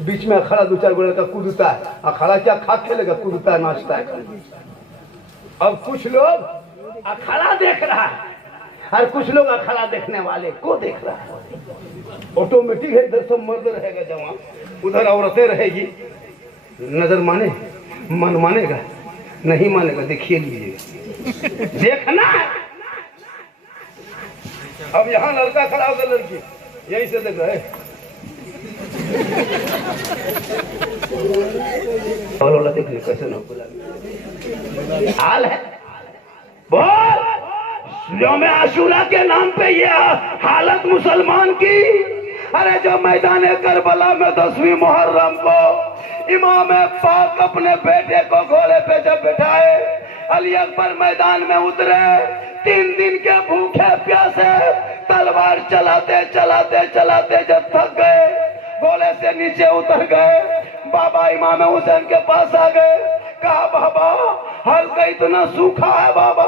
बीच में अखाड़ा 2-4 गो लड़का कूदता है। अखाड़ा क्या खा खेलेगा, कूदता है, नाचता है। अब कुछ लोग अखाड़ा देख रहा है और कुछ लोग अखाड़ा देखने वाले को देख रहा है। ऑटोमेटिक है, इधर सब मर्द रहेगा जवान, उधर औरतें रहेगी। नजर माने, मन मानेगा, नहीं मानेगा, देखिए लीजिए, देखना है। अब यहाँ लड़का खड़ा होगा, लड़की यहीं से देख रहे और देख रहे कैसे ना बोला हाल है। बोल यौम आशूरा के नाम पे ये हालत मुसलमान की। अरे जो मैदान करबला में 10वीं मुहर्रम को इमाम पाक अपने बेटे को घोड़े पे जब बिठाए, अली अकबर मैदान में उतरे, 3 दिन के भूखे प्यासे तलवार चलाते चलाते चलाते जब थक गए, घोड़े से नीचे उतर गए, बाबा इमाम हुसैन के पास आ गए, कहा बाबा हल्का इतना सूखा है बाबा,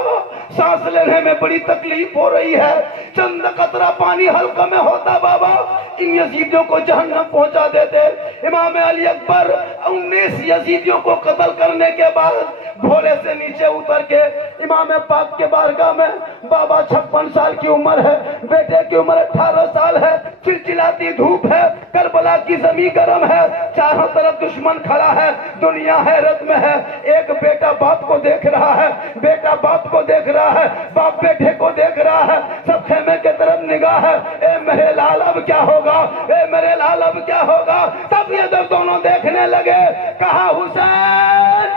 सांस लेने में बड़ी तकलीफ हो रही है, चंद कतरा पानी हल्का में होता बाबा, इन यजीदियों को जहन्नम पहुंचा देते। इमाम अली अकबर 19 यजीदियों को कत्ल करने के बाद घोड़े से नीचे उतर के इमाम पाक के बारगाह में, बाबा 56 साल की उम्र है, बेटे की उम्र 18 साल है, चिलचिलाती धूप है, करबला की जमीन गर्म है, चारों तरफ दुश्मन खड़ा है, दुनिया हैरत में है। एक बेटा बाप को देख रहा है, बेटा बाप को देख रहा है, बाप बेटे को देख रहा है, सब खेमे के तरफ निगाह है, ए मेरे लाल अब क्या होगा, ए मेरे लाल अब क्या होगा। तब ये जब दोनों देखने लगे, कहा हुसैन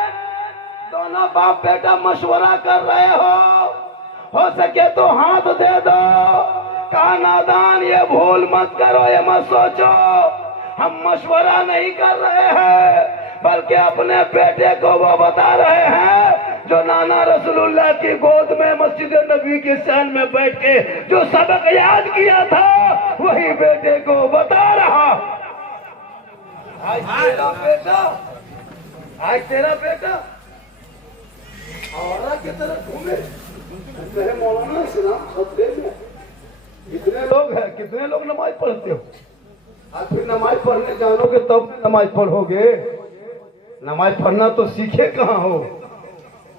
दोनों बाप बेटा मशवरा कर रहे हो सके तो हाथ दे दो। कहा नादान ये भूल मत करो, ये मत सोचो, हम मशवरा नहीं कर रहे हैं, बल्कि अपने बेटे को वो बता रहे हैं जो नाना रसूलुल्लाह की गोद में मस्जिद नबी के शहन में बैठ के जो सबक याद किया था, वही बेटे को बता रहा। आज तेरा बेटा, आज तेरा बेटा औरा की तरफ घूमे, मौलाना इस्लाम खतरे में। कितने लोग हैं, कितने लोग नमाज पढ़ते हो, आज फिर नमाज पढ़ने जानोगे तब नमाज पढ़ोगे। नमाज पढ़ना तो सीखे कहाँ हो,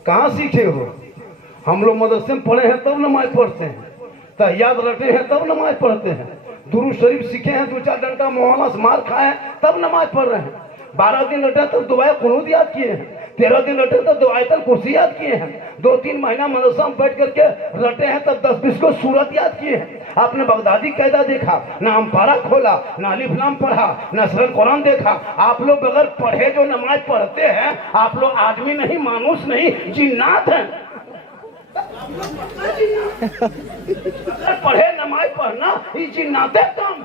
कहाँ सीखे हो। हम लोग मदरसे में पढ़े हैं तब नमाज पढ़ते हैं, तहियात रटे हैं तब नमाज पढ़ते हैं, दुरूद शरीफ सीखे हैं, 2-4 डंडा मौलाना से मार खाए हैं तब नमाज पढ़ रहे हैं। 12 दिन रटे तब दुआए कुनूत याद किए हैं, 13 दिन रटे तब दुआयतल कुर्सी याद किए हैं, 2-3 महीना मदरसा में बैठ करके रटे हैं तब 10-20 को सूरत याद किए हैं। आपने बगदादी कायदा देखा, ना अम्पारा खोला, ना अलिफ लाम पढ़ा, ना सरल कुरान देखा। आप लोग बगैर पढ़े जो नमाज पढ़ते हैं, आप लोग आदमी नहीं, मानुस नहीं, जिन्नात हैं। पढ़े नमाज पढ़ना ये जिन्नाते काम,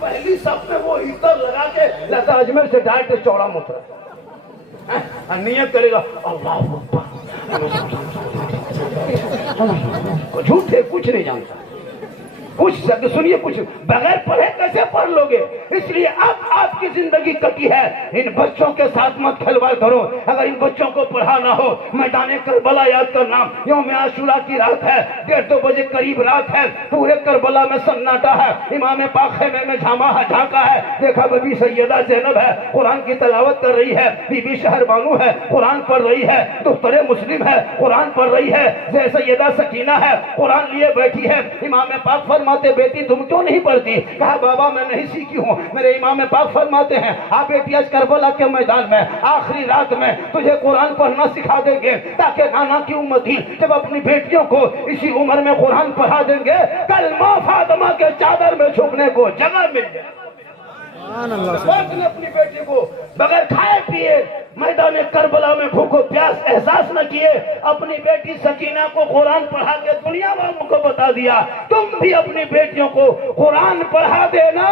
पहली सब में वो इतर लगा के लता अजमेर से डायरेक्ट चौड़ा मुतरा नियत करेगा अल्लाह झूठ है, कुछ नहीं जानता, कुछ शब्द सुनिए, कुछ बगैर पढ़े कैसे पढ़ लोगे। इसलिए अब आपकी जिंदगी कटी है, इन बच्चों के साथ मत खिलवाड़ करो। अगर इन बच्चों को पढ़ाना हो, मैदान करबला याद करना, यौम आशूरा की रात है, 1:30-2 बजे करीब रात है, पूरे करबला में सन्नाटा है, इमाम पाक खेमे में झांका है, देखा बीबी सैयदा ज़ैनब है, कुरान की तलावत कर रही है, बीबी शहरबानू है, कुरान पढ़ रही है, दुख्तरे मुस्लिम है, कुरान पढ़ रही है, सैयदा सकीना है, कुरान लिए बैठी है। इमाम पाक फरमाते बेटी तुम क्यों नहीं पढ़ती? कहा बाबा मैं नहीं सीखी हूँ। मेरे इमाम पाक फरमाते हैं आप बेटी आज करबला के मैदान में आखिरी रात में तुझे कुरान पढ़ना सिखा देंगे, ताकि नाना की उम्मती जब अपनी बेटियों को इसी उम्र में कुरान पढ़ा देंगे, कल माँ फातिमा के चादर में झुकने को जगह मिल जाए। अपनी बेटी को बगैर खाए पिए मैदान करबला में भूखो प्यास एहसास न किए, अपनी बेटी सकीना को कुरान पढ़ा के दुनिया वालों को बता दिया। तुम भी अपनी बेटियों को कुरान पढ़ा देना,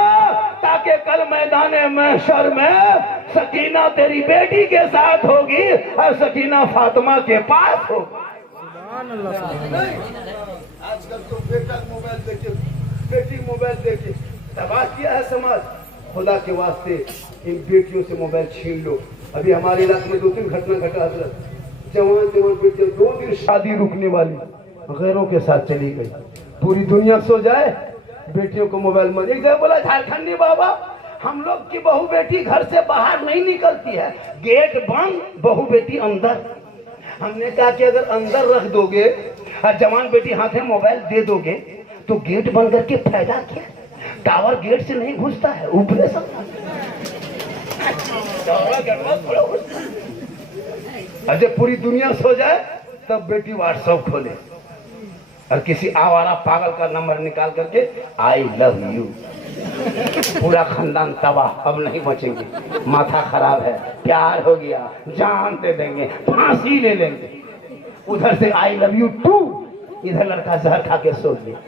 ताकि कल मैदान महशर में सकीना तेरी बेटी के साथ होगी और सकीना फातिमा के पास होगी। आजकल तो बेटा मोबाइल देखे, बेटी मोबाइल देखे, तबाह किया है समाज। खुदा के वास्ते इन बेटियों से मोबाइल छीन लो। अभी हमारे इलाके में 2-3 घटना घटा हजरत, जवान जवान बेटियां 2 दिन शादी रुकने वाली गैरों के साथ चली गई। पूरी दुनिया सो जाए, बेटियों को मोबाइल में एक जगह बोला, झारखंडी बाबा हम लोग की बहू बेटी घर से बाहर नहीं निकलती है, गेट बंद, बहू बेटी अंदर। हमने कहा कि अगर अंदर रख दोगे और जवान बेटी हाथ में मोबाइल दे दोगे तो गेट बंद करके फायदा क्या? टावर गेट से नहीं घुसता है, ऊपर सब और जब पूरी दुनिया सो जाए तब बेटी व्हाट्सएप खोले और किसी आवारा पागल का नंबर निकाल करके आई लव यू। पूरा खानदान तबाह, अब नहीं बचेंगे, माथा खराब है, प्यार हो गया, जान दे देंगे, फांसी ले लेंगे। उधर से आई लव यू टू, इधर लड़का जहर खा के सो गया,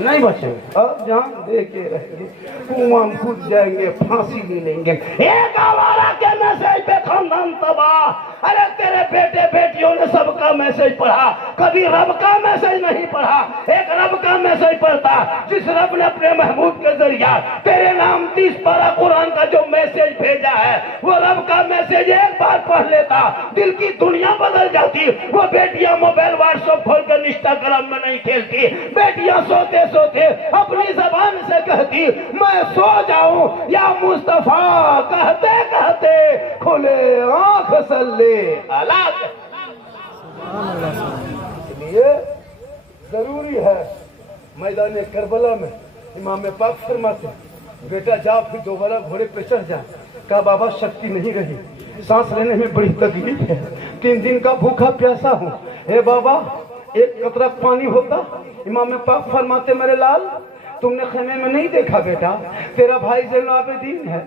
नहीं बचेंगे, अब जान दे के रहेंगे, कुआं में कूद जाएंगे, फांसी ले लेंगे। एक आवारा के मैसेज पे खानदान तबाह। अरे तेरे बेटे बेटियों ने सबका मैसेज पढ़ा, कभी रब का मैसेज नहीं पढ़ा। एक रब का मैसेज पढ़ता जिस रब ने अपने महबूब के जरिया तेरे नाम 30 पारा कुरान का जो मैसेज भेजा है, वो रब का मैसेज एक बार पढ़ लेता, दिल की दुनिया बदल जाती। वो बेटियां मोबाइल व्हाट्सएप खोल कर इंस्टाग्राम में नहीं खेलती, बेटियां सोते सोते अपनी जबान से कहती मैं सो जाऊं या मुस्तफा, कहते कहते खोले आंख सल्ले अलग। इसलिए जरूरी है मैदान करबला में इमाम पाक फरमाते बेटा जा फिर दोबारा घोड़े पे चढ़ जा। का बाबा शक्ति नहीं रही, सांस लेने में बड़ी तकलीफ है, 3 दिन का भूखा प्यासा हूँ, हे बाबा एक कतरा पानी होता। इमाम पाक फरमाते मेरे लाल तुमने खेमे में नहीं देखा बेटा, तेरा भाई ज़ैनुल-आबिदीन है,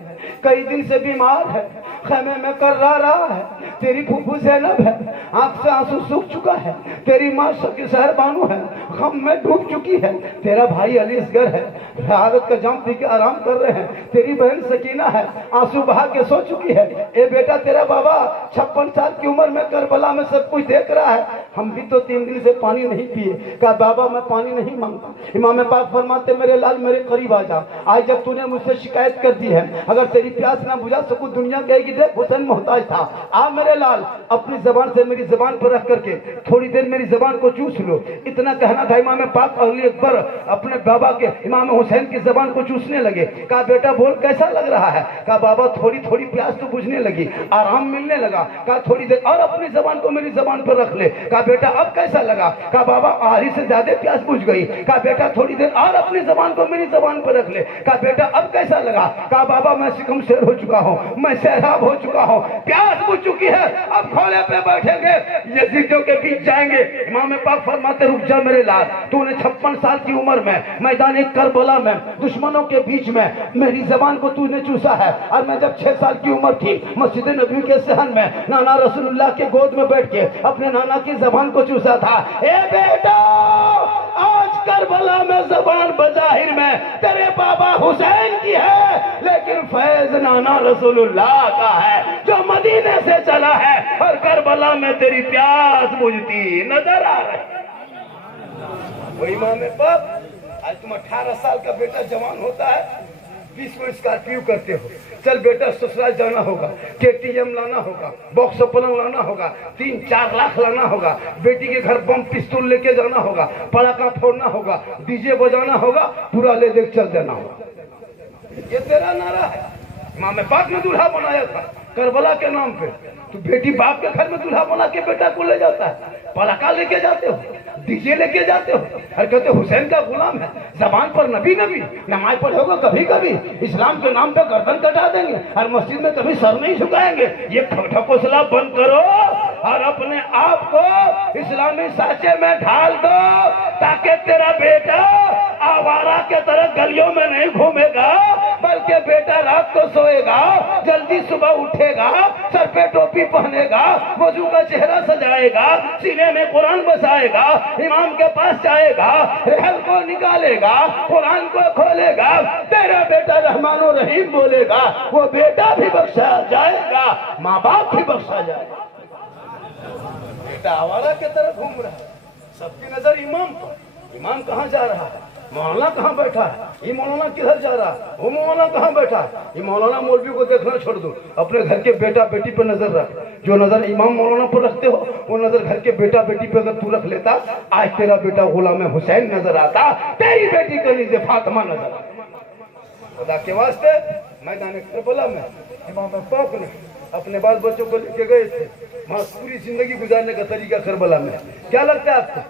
कई दिन से बीमार है, खेमे में कर्रा रहा है, तेरी फूफू ज़ैनब है, आंख से आंसू सूख चुका है, तेरी माँ शहर बानू है, गम में डूब चुकी है, तेरा भाई अली असगर है, हालत का जाम पी के आराम कर रहे हैं, तेरी बहन सकीना है, आंसू बहा के सो चुकी है। ए बेटा तेरा बाबा 56 साल की उम्र में करबला में सब कुछ देख रहा है, हम भी तो 3 दिन से पानी नहीं पिए। कहा बाबा मैं पानी नहीं मांगता। इमाम पाक फरमाते मेरे लाल मेरे करीब आ जा, आज जब तूने मुझसे शिकायत कर दी है, अगर तेरी प्यास ना बुझा सकूं दुनिया कहेगी देख हुसैन मोहताज था। आ मेरे लाल अपनी जबान से मेरी जबान पर रख करके थोड़ी देर मेरी जबान को चूस लो। इतना कहना था इमाम पाक अली अकबर अपने बाबा के इमाम हुसैन की जबान को चूसने लगे। कहा बेटा बोल कैसा लग रहा है? कहा बाबा थोड़ी थोड़ी प्यास तो बुझने लगी, आराम मिलने लगा। कहा थोड़ी देर और अपनी जबान को मेरी जबान पर रख ले। कहा बेटा अब कैसा लगा? कहा बाबा आधी से ज्यादा प्यास बुझ गई। कहा बेटा थोड़ी देर और अपनी जबान को मेरी जबान पर रख ले। कहा बेटा अब कैसा लगा? कहा बाबा मैं सिकम शेर हो चुका हूँ, मैं सैराब हो चुका हूँ, प्यास बुझ चुकी है, अब घोड़े पे बैठेंगे, यजीदियों के बीच जाएंगे। इमाम पाक फरमाते रुक जा मेरे लाल, तूने 56 साल की उम्र में मैदान करबला में दुश्मनों के बीच में मेरी जबान को तूने चूसा है। और मैं जब 6 साल की उम्र थी मस्जिद नबी के सहन में नाना रसूलुल्लाह के गोद में बैठ के अपने नाना की जबान को चूसा था। ए बेटा आज करबला में जबान बजाहिर में तेरे बाबा हुसैन की है, लेकिन फैज नाना रसूलुल्लाह का है जो मदीने से चला है, और करबला में तेरी प्यास बुझती नजर आ रही। वो इमाम पाक आज तुम 18 साल का बेटा जवान होता है, 20 को स्कॉर्पियो करते हो, चल बेटा ससुराल जाना होगा, KTM लाना होगा, बॉक्स पलंग लाना होगा, 3-4 लाख लाना होगा, बेटी के घर बम पिस्तौल लेके जाना होगा, पटाखा फोड़ना होगा, डीजे बजाना होगा, पूरा ले देख चल देना होगा। ये तेरा नारा है। इमाम पाक ने दूल्हा बनाया था करबला के नाम पे, तो बेटी बाप के घर में दूल्हा बना के बेटा को ले जाता है, पटाखा लेके जाते हो, डीजे लेके जाते हो, और कहते हुसैन का गुलाम है। जबान पर नबी नबी, नमाज पढ़ोगे कभी कभी इस्लाम के नाम पे गर्दन कटा देंगे, और मस्जिद में कभी सर नहीं झुकाएंगे। ये ठकोसला बंद करो और अपने आप को इस्लामी साचे में ढाल दो, ताकि तेरा बेटा आवारा के तरह गलियों में नहीं घूमेगा, बल्कि बेटा रात को सोएगा, जल्दी सुबह उठेगा, सर पे टोपी पहनेगा, वजू का चेहरा सजाएगा, सीने में कुरान बसाएगा, इमाम के पास जाएगा, रहल को निकालेगा, कुरान को खोलेगा, तेरा बेटा रहमानो रहीम बोलेगा, वो बेटा भी बख्शा जाएगा, माँ बाप भी बख्शा जाएगा। बेटा आवारा की तरफ घूम रहा है, सबकी नजर इमाम पर। इमाम कहाँ जा रहा है? मौलाना कहाँ बैठा है, ये मौलाना किधर जा रहा है, वो मौलाना कहाँ बैठा है। ये मौलाना मौलवी को देखना छोड़ दो, अपने घर के बेटा बेटी पर नजर रख। जो नजर इमाम मौलाना पर रखते हो वो नजर घर के बेटा बेटी पे अगर तू रख लेता, आज तेरा बेटा गुलाम हुसैन नजर आता, तेरी बेटी कनीज़े फातिमा नजर आता। खुदा के वास्ते मैदान करबला में इमाम पाक ने अपने बाल बच्चों को लेके गए थे, वहाँ पूरी जिंदगी गुजारने का तरीका करबला में। क्या लगता है आपको,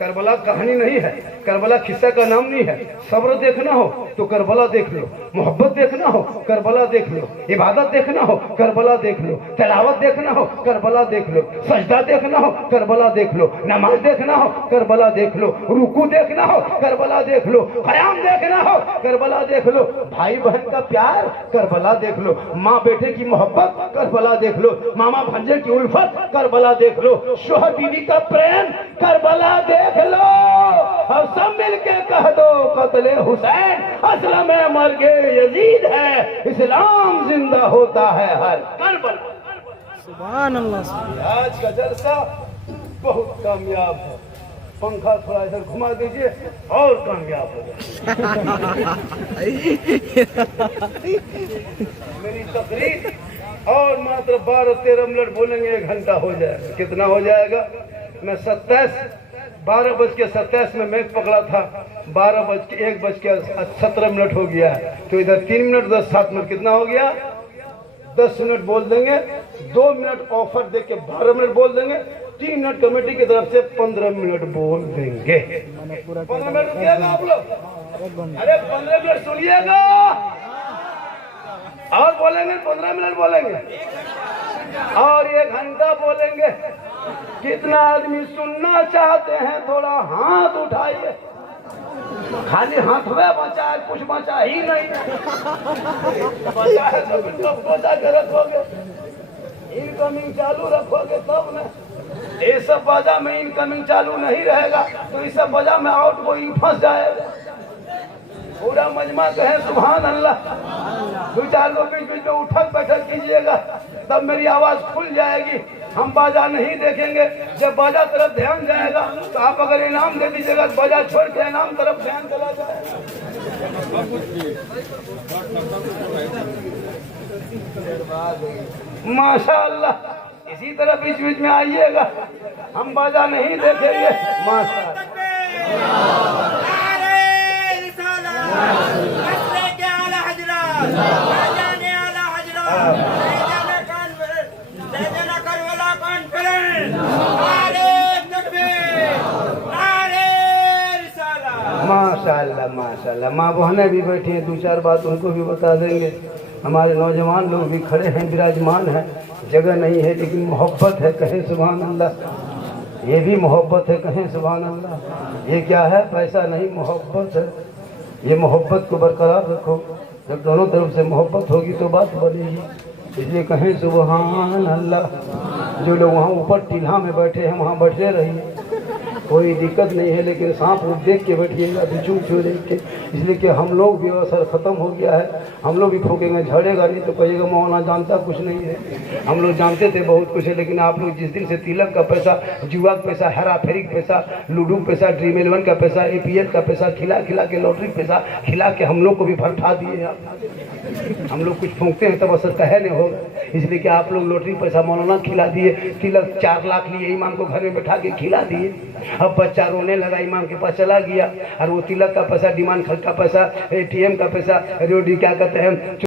करबला कहानी नहीं है, करबला किस्सा का नाम नहीं है। सब्र देखना हो तो करबला देख लो, मोहब्बत देखना हो करबला देख लो, इबादत देखना हो करबला देख लो, तिलावत देखना हो करबला देख लो, सजदा देखना हो करबला देख लो, नमाज देखना हो करबला देख लो, रुकू देखना हो करबला देख लो, क़याम देखना हो करबला देख लो, भाई बहन का प्यार करबला देख लो, माँ बेटे की मोहब्बत करबला देख लो, मामा भांजे की उल्फत करबला देख लो, शोहर बीवी का प्रेम करबला देख लो। और सब मिलके कह दो कत्ले हुसैन असलम मर गए यजीद है, इस्लाम जिंदा होता है हर करबला। सुभान अल्लाह। आज का जलसा बहुत कामयाब है, पंखा थोड़ा इधर घुमा दीजिए और कामयाब हो जाए। मेरी तकरीर और मात्र 12-13 मिनट बोलेंगे, 1 घंटा हो जाएगा। कितना हो जाएगा, मैं 12:27 में मैच पकड़ा था, 1:17 हो गया है, तो इधर 3 मिनट 10-7 मिनट कितना हो गया, 10 मिनट बोल देंगे, 2 मिनट ऑफर दे के 12 मिनट बोल देंगे, 3 मिनट कमेटी की तरफ से 15 मिनट बोल देंगे। 15 मिनट रुकिएगा आप लोग, अरे 15 मिनट सुनिएगा और बोलेंगे, 15 मिनट बोलेंगे और 1 घंटा बोलेंगे। कितना आदमी सुनना चाहते हैं, थोड़ा हाथ उठाइए। खाली हाथ में बचा है, कुछ बचा ही नहीं बचा है तो बचा के रखोगे, इनकमिंग चालू रखोगे तब न। ये सब बाजा में इनकमिंग चालू नहीं रहेगा तो इस सब बाजा में आउट गोइंग फंस जाएगा। पूरा मजमा कहे सुभान अल्लाह। 2-4 लोग बीच बीच में उठक बैठक कीजिएगा, तब मेरी आवाज खुल जाएगी। हम बाजा नहीं देखेंगे, जब बाजा तरफ ध्यान जाएगा तो आप अगर इनाम दे दीजिएगा तो बाजा छोड़ के इनाम तरफ ध्यान चला जाएगा। माशाअल्लाह, इसी तरह बीच बीच में आइएगा, हम बाजा नहीं देखेंगे। माशाअल्लाह, माशाअल्लाह माशाअल्लाह। माँ बहनें भी बैठी हैं, 2-4 बात उनको भी बता देंगे। हमारे नौजवान लोग भी खड़े हैं, विराजमान हैं, जगह नहीं है लेकिन मोहब्बत है, कहें सुभान अल्लाह। ये भी मोहब्बत है, कहें सुभान अल्लाह। ये क्या है, पैसा नहीं, मोहब्बत है। ये मोहब्बत को बरकरार रखो, जब दोनों तरफ से मोहब्बत होगी तो बात बनेगी, इसलिए कहें सुभान अल्लाह। जो लोग वहाँ ऊपर टीला में बैठे हैं वहाँ बैठे रहिए, कोई दिक्कत नहीं है, लेकिन सांप रूप देख के बैठिएगा, बिच्छू देख के, इसलिए कि हम लोग भी असर ख़त्म हो गया है, हम लोग भी फूकेंगे, झड़ेगा नहीं तो कहिएगा मौलाना जानता कुछ नहीं है। हम लोग जानते थे बहुत कुछ है, लेकिन आप लोग जिस दिन से तिलक का पैसा, जुआ का पैसा, हेरा फेरी का पैसा, लूडो पैसा, ड्रीम 11 का पैसा, APL का पैसा खिला खिला के, लॉटरी पैसा खिला के हम लोग को भी भरठा दिए आप। हम लोग कुछ फूकते हैं तब असर कहे नहीं होगा, इसलिए कि आप लोग लॉटरी पैसा मौलाना खिला दिए, तिलक 4 लाख लिए, इमाम को घर में बैठा के खिला दिए। अब बच्चा रोने लगा, इमाम के पास चला गया और वो तिलक का पैसा, डिमांड खर्च का पैसा, ATM का पैसा, रोडी क्या कहते हैं